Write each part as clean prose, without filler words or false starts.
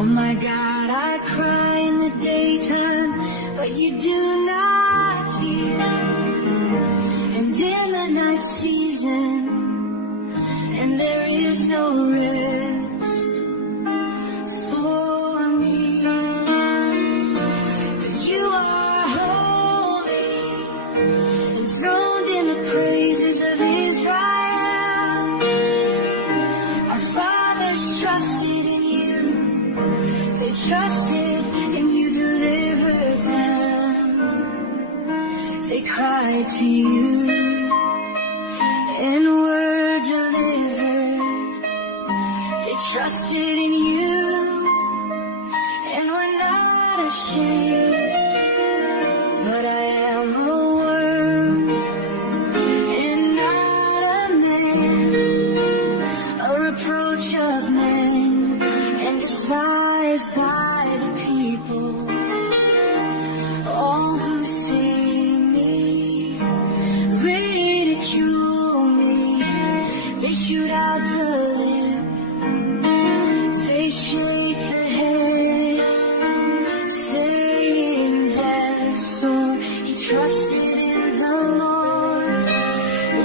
Oh my God, I cry in the daytime, but you do not hear. And in the night season, and there is no rest for me. But you are holy, enthroned in the praises of Israel. Our fathers trusted in you. They trusted and you delivered them. They cried to you and were delivered. They trusted in you and were not ashamed. But I am a worm and not a man, a reproach of men and despised by the people. All who see me ridicule me. They shoot out the lip, they shake the head, saying that so he trusted in the Lord.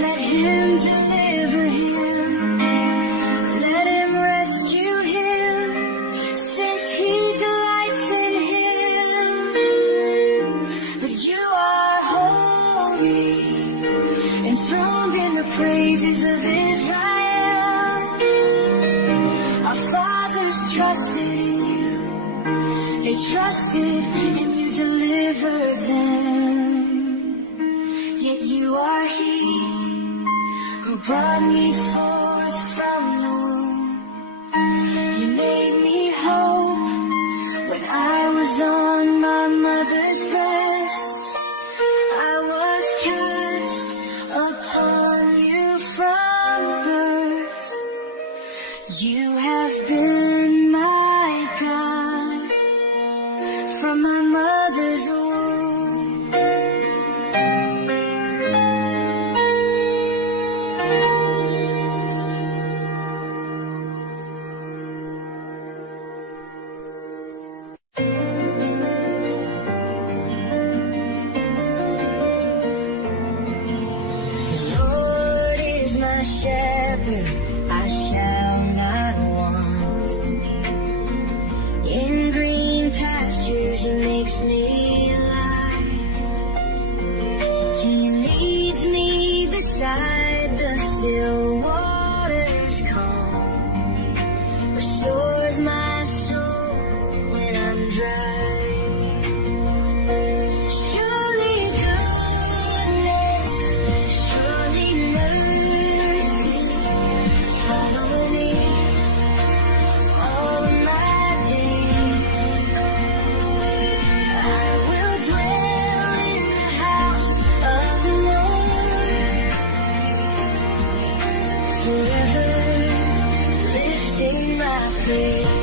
Let him deliver him, let him rescue him, since he delights in him. But you are holy, enthroned in the praises of Israel. Our fathers trusted in you. They trusted and you delivered them. Yet you are he who brought me forth from the womb. You made me hope when I was on my mother's breast. I was cast upon you from birth. You have been my God from my mother's womb. The Lord is my shepherd, I shall not want. In green pastures he makes me lie. He leads me beside the still waters calm. Restores my soul when I'm dry. Surely goodness, surely mercy follow me all my days. I will dwell in the house of the Lord forever, lifting my praise.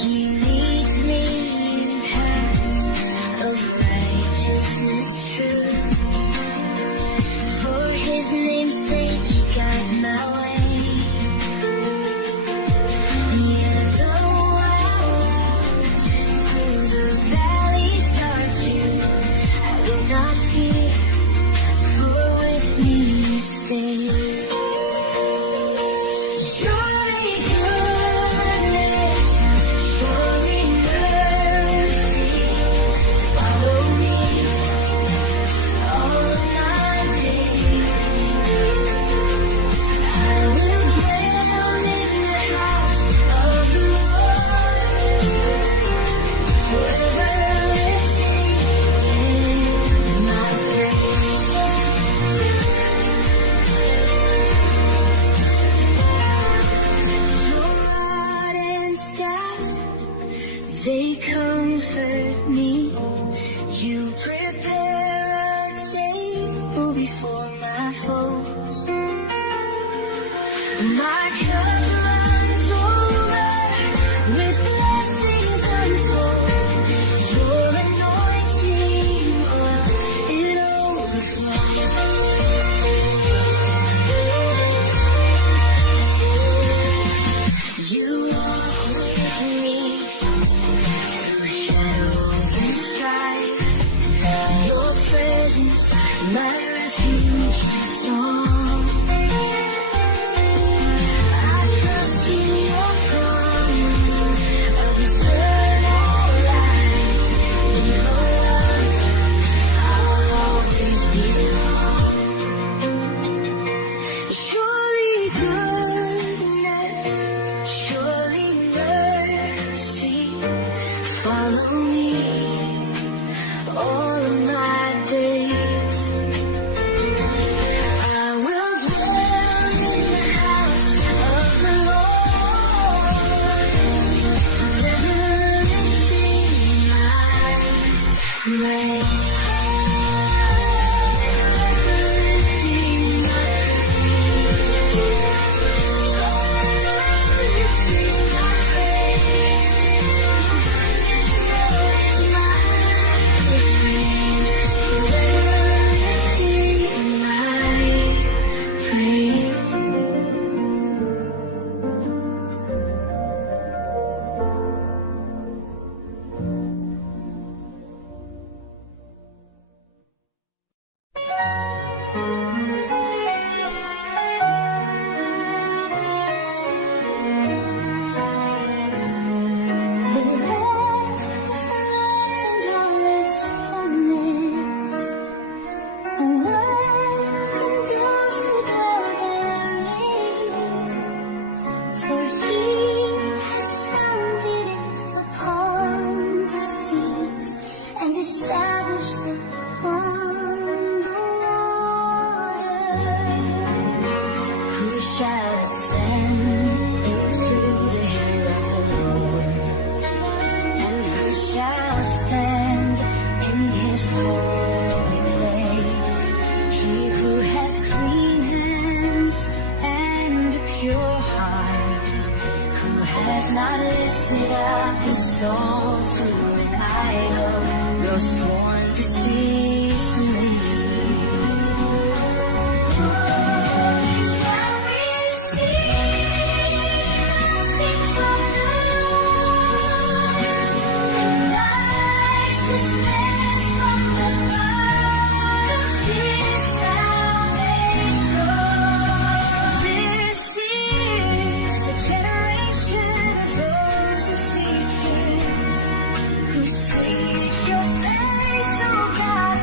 He leads me in paths of righteousness true. For his name's sake he guides my way. Yea, though I walk through the valley's dark view, I will not fear, for with me you stay. Surely goodness, surely mercy follow me all my days. I will dwell in the house of the Lord forever, lifting my praise. Your rod and staff, they comfort me. You prepare a table before my foes. My cup runs over with blessings untold. Your anointing oil, it overflows. Surely goodness, surely mercy follow me all of my days. I will dwell in the house of the Lord, forever lifting my praise. Established upon the waters. Who shall ascend into the hill of the Lord? And who shall stand in his holy place? He who has clean hands and a pure heart, who has not lifted up his soul to an idol, nor sworn deceitfully. Shall receive, sing from the Lord, righteousness from the God of his salvation. This is the generation of those who seek him, who seek your face, oh God.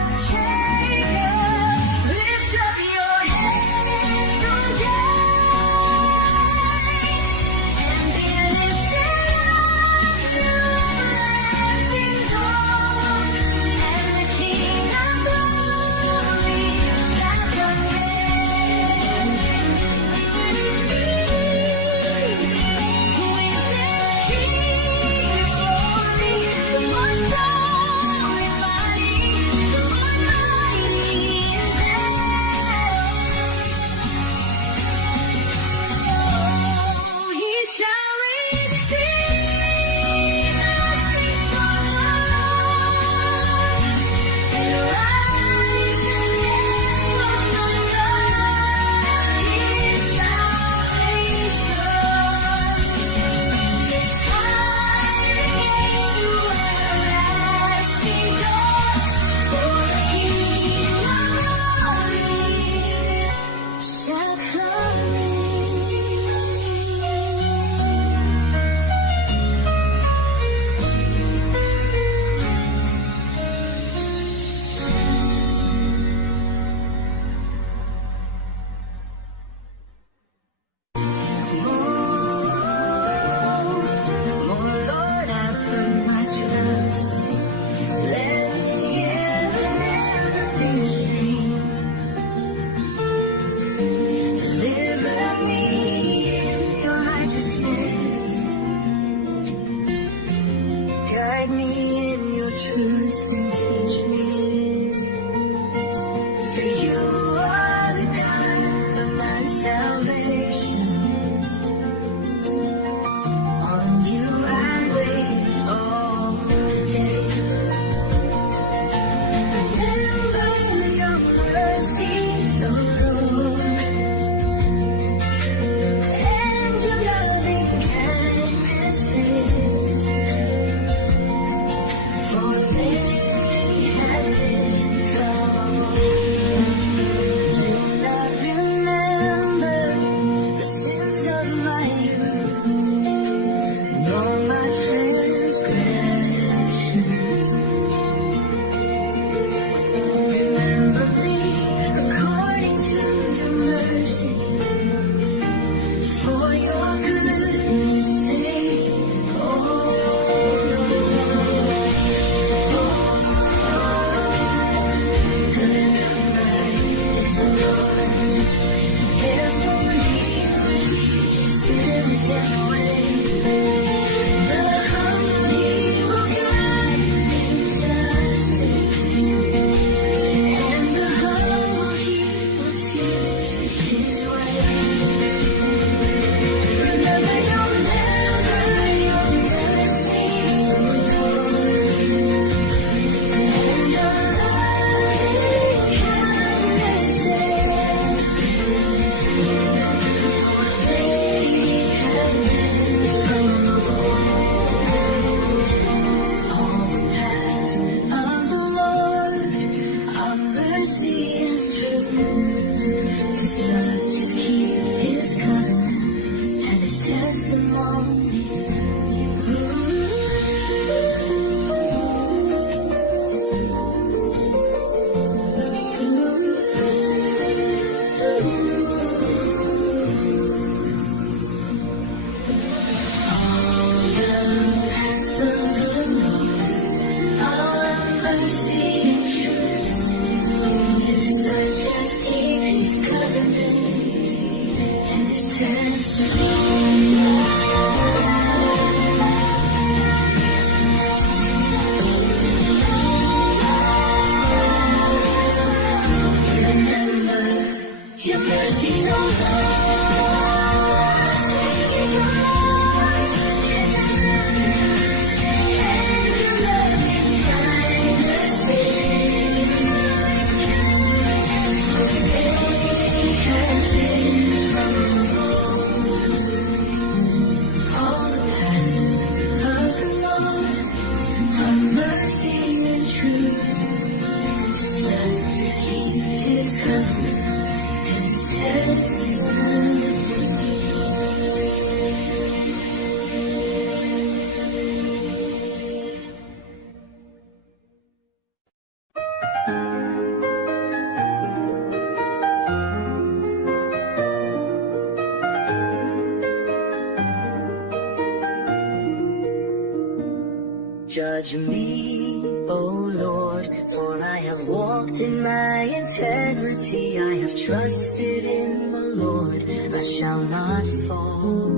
Judge me, O Lord, for I have walked in my integrity. I have trusted in the Lord, I shall not fall.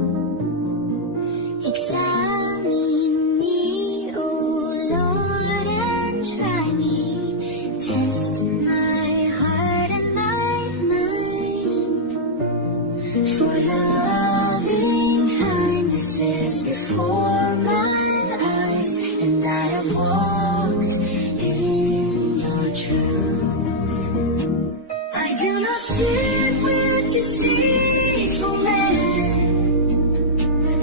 Examine me, O Lord, and try me. Test my heart and my mind. For loving kindness is before my eyes, and I have walked in your truth. I do not sit with deceitful men,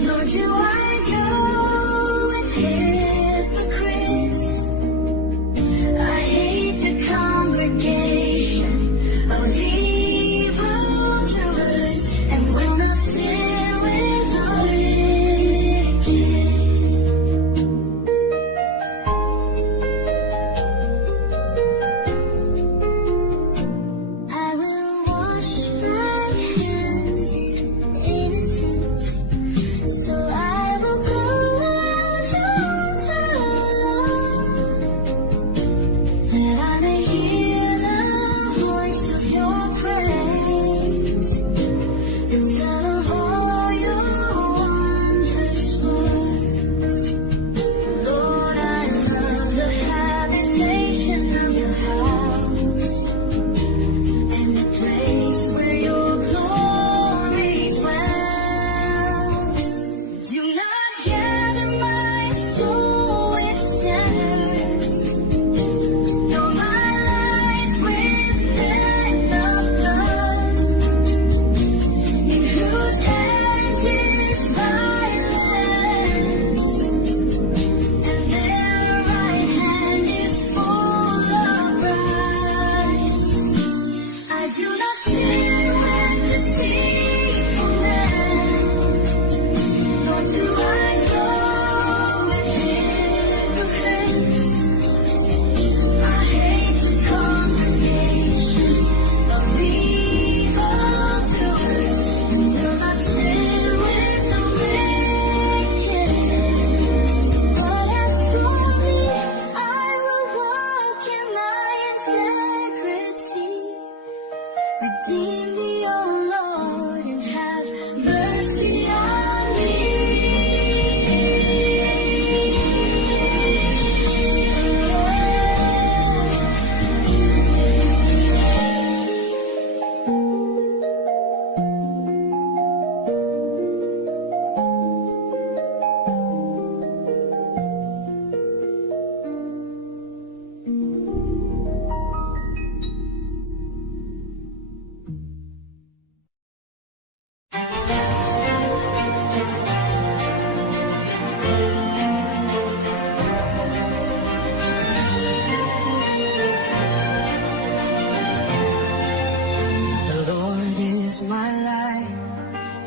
nor do I go with hypocrites. I hate the congregation of evildoers, and will not sit with the wicked.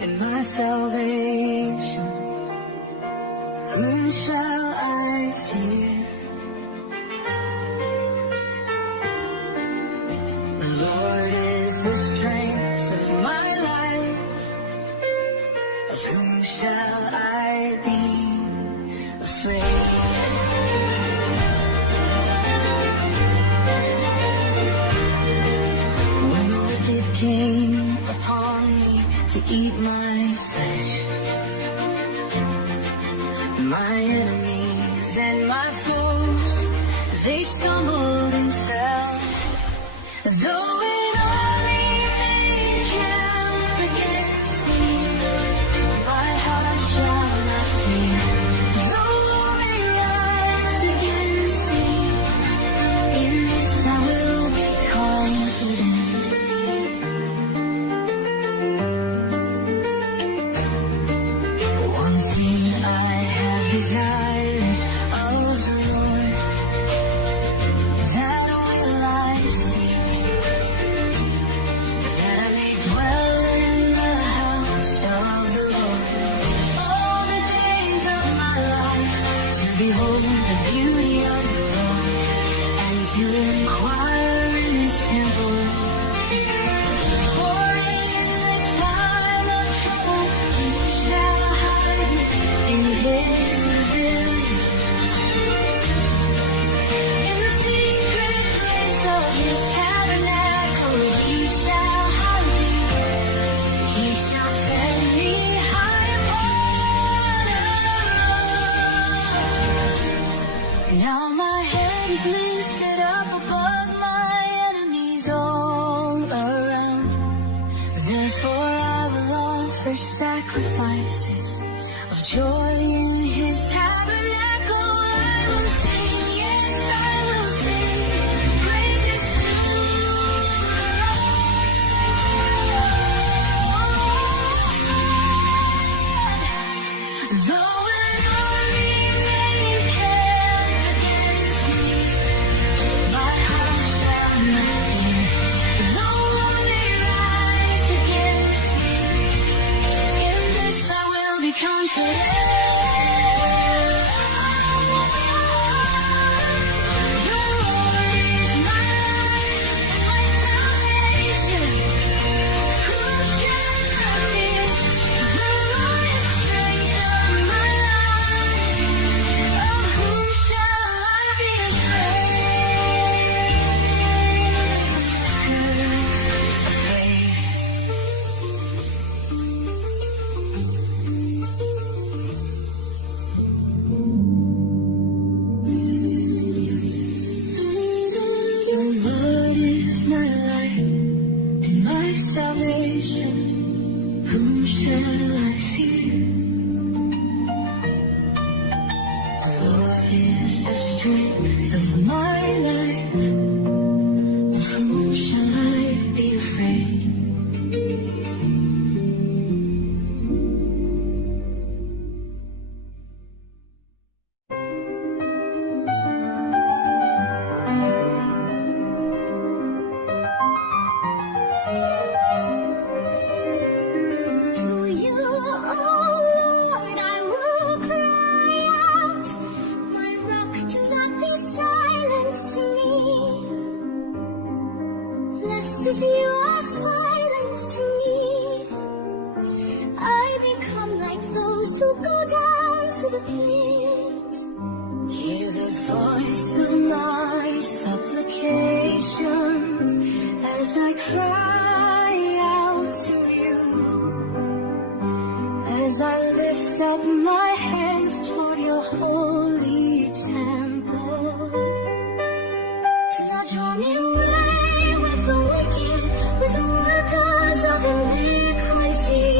and my salvation. Whom shall I fear? The Lord is the strength of my life. Of whom shall I be afraid? When the wicked came upon me to eat my flesh, my enemies and my foes, they stumbled and fell. Though it only may camp against me, my heart shall not fear. Though they rise against me, in this I will be confident. One thing I have desired of the Lord, that will I seek, that I may dwell in the house of the Lord all the days of my life, to behold the beauty of the Lord and to inquire in His temple. For in the time of trouble He shall hide me in His pavilion. In the secret place of His tabernacle He shall hide me. He shall set me high upon a rock. Now my hands lifted up above my enemies all around. Therefore I will offer sacrifices of joy in His tabernacle. I will sing, yes, I will sing praises to the Lord. Though an army may encamp against me, my heart shall not fear. Though war may rise against me, in this I will be confident. The Lord is my light and my salvation. Whom shall I fear? The Lord is the strength of my life. Of whom shall I be The Lord is my light and my salvation. Whom shall I fear? The Lord is the strength of my life. Of whom shall I be afraid? To you, oh Lord, I will cry out. My rock, do not be silent to me. Lest if you are silent to me, I become like those who go down to the pit. Hear the voice of my supplications as I cry out to you, as I lift up my hands toward your holy temple. Do not draw me away with the wicked, with the workers of iniquity,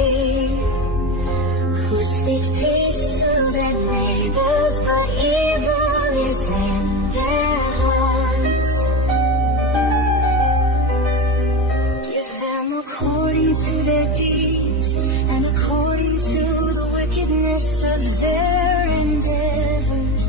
who speak peace to their neighbors, but evil is in their hearts. Give them according to their deeds and according to the wickedness of their endeavors.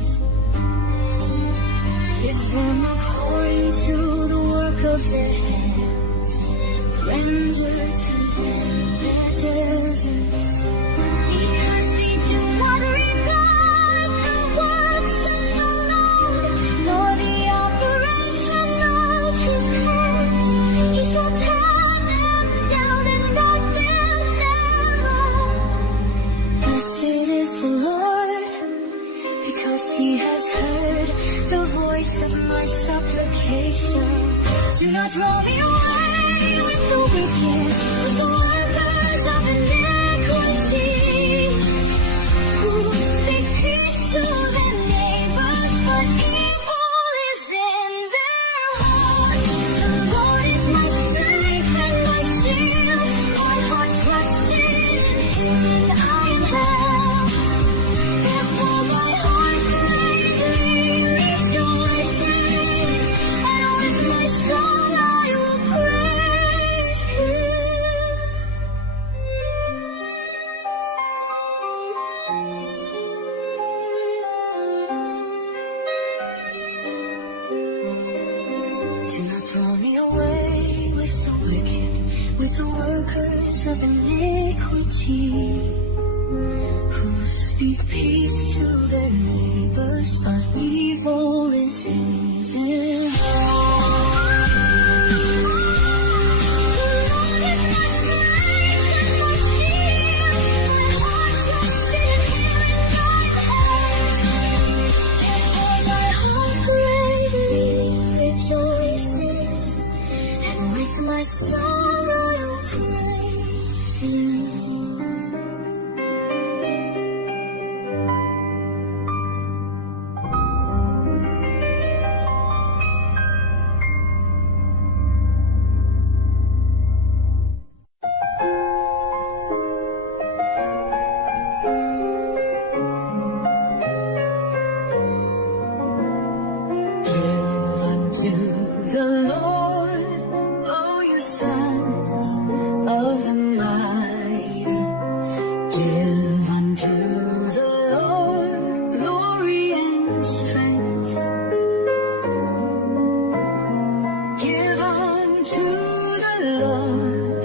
not draw me away with the wicked, with the workers of iniquity, who speak peace to their neighbors, but evil is in their hearts. The Lord is my strength and my shield. My heart trusted in Him, and I am held. Therefore my heart greatly rejoices, and with my song I will praise Him. Do not draw me away with the wicked, with the workers of iniquity, who speak peace to their neighbors, but evil is in their hearts. The Lord is my strength and my shield. My heart trusted in Him, and I am held. Therefore my heart greatly rejoices, and with my song I will praise Him. Give unto the Lord, O you sons of the mighty. Give unto the Lord glory and strength. Give unto the Lord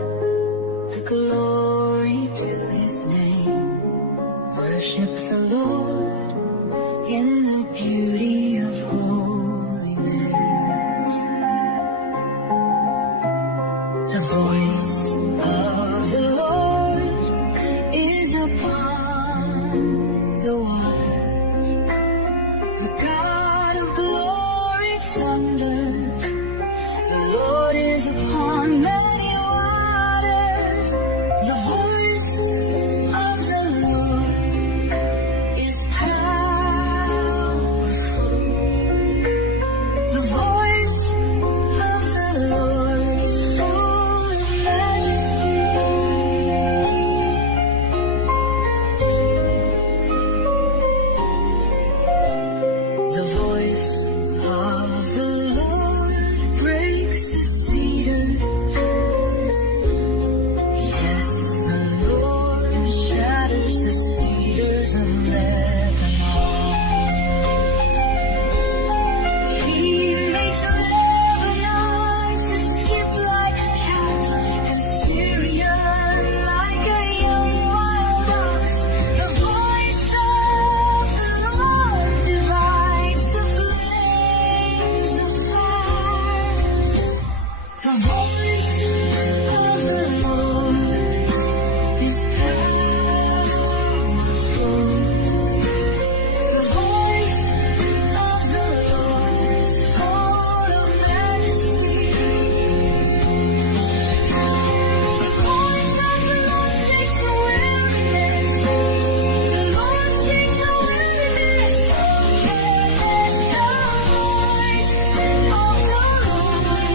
the glory to His name. Worship the Lord in the beauty of holiness. The voice of the Lord is upon the waters. The God of glory thunders. The Lord is upon many waters. The voice of the Lord is powerful. The voice of the Lord is full of majesty. The voice of the Lord breaks the cedar. Yes, the Lord shatters the cedars of Lebanon. He makes Lebanon to skip like a calf, and Syria like a young wild ox. The voice of the Lord divides the flames of fire. The voice of the Lord is powerful. The voice of the Lord is full of majesty. The voice of the Lord shakes the wilderness. The Lord shakes the wilderness. Yes, the voice of the Lord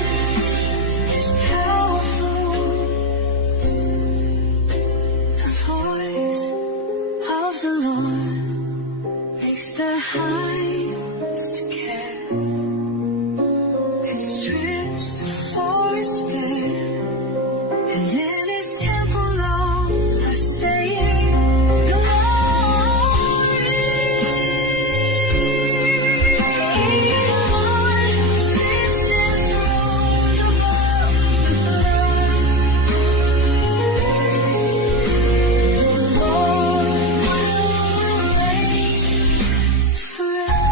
is powerful. The voice of the Lord makes the highest care. It strips the forest bare, and in His temple all are saying, Glory. The Lord sits enthroned above the flood. The Lord will reign forever.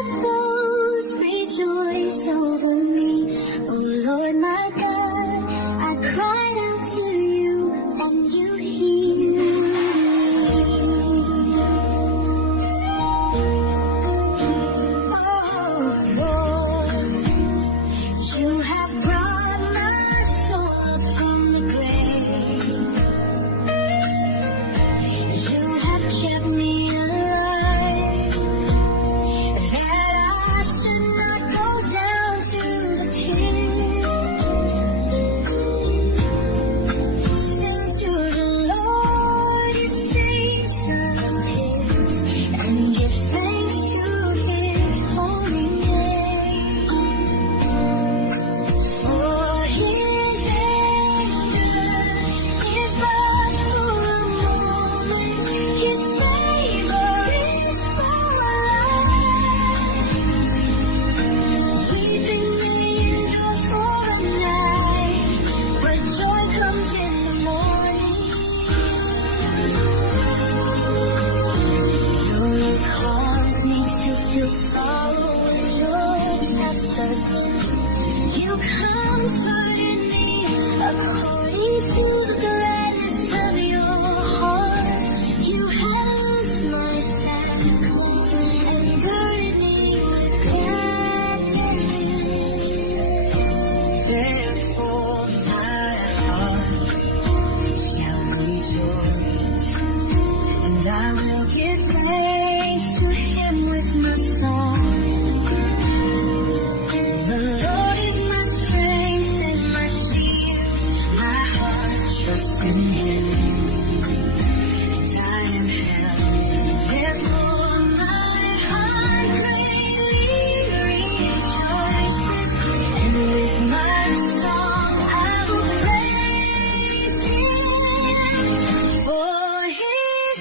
our foes rejoice over me. Oh Lord my God, I cried out to you and you healed me. Oh Lord, you have brought my soul up from the grave. You have kept me alive, that I should not go down to the pit. Sing to the Lord, His saints of His, and give thanks to His holy name. For His anger is but for a moment, His favor is for life. Weeping may endure for a night, but joy comes in the morning. You cause me to feel sorrow with your chastisement. You comforted me according to the gladness of your heart. You have loosed my shackles and girded me with gladness. Therefore my heart shall rejoice, and I will give thanks to Him with my song. The Lord is my strength and my shield. My heart trusts in Him, and I am held. Therefore my heart greatly rejoices, and with my song I will praise Him. For His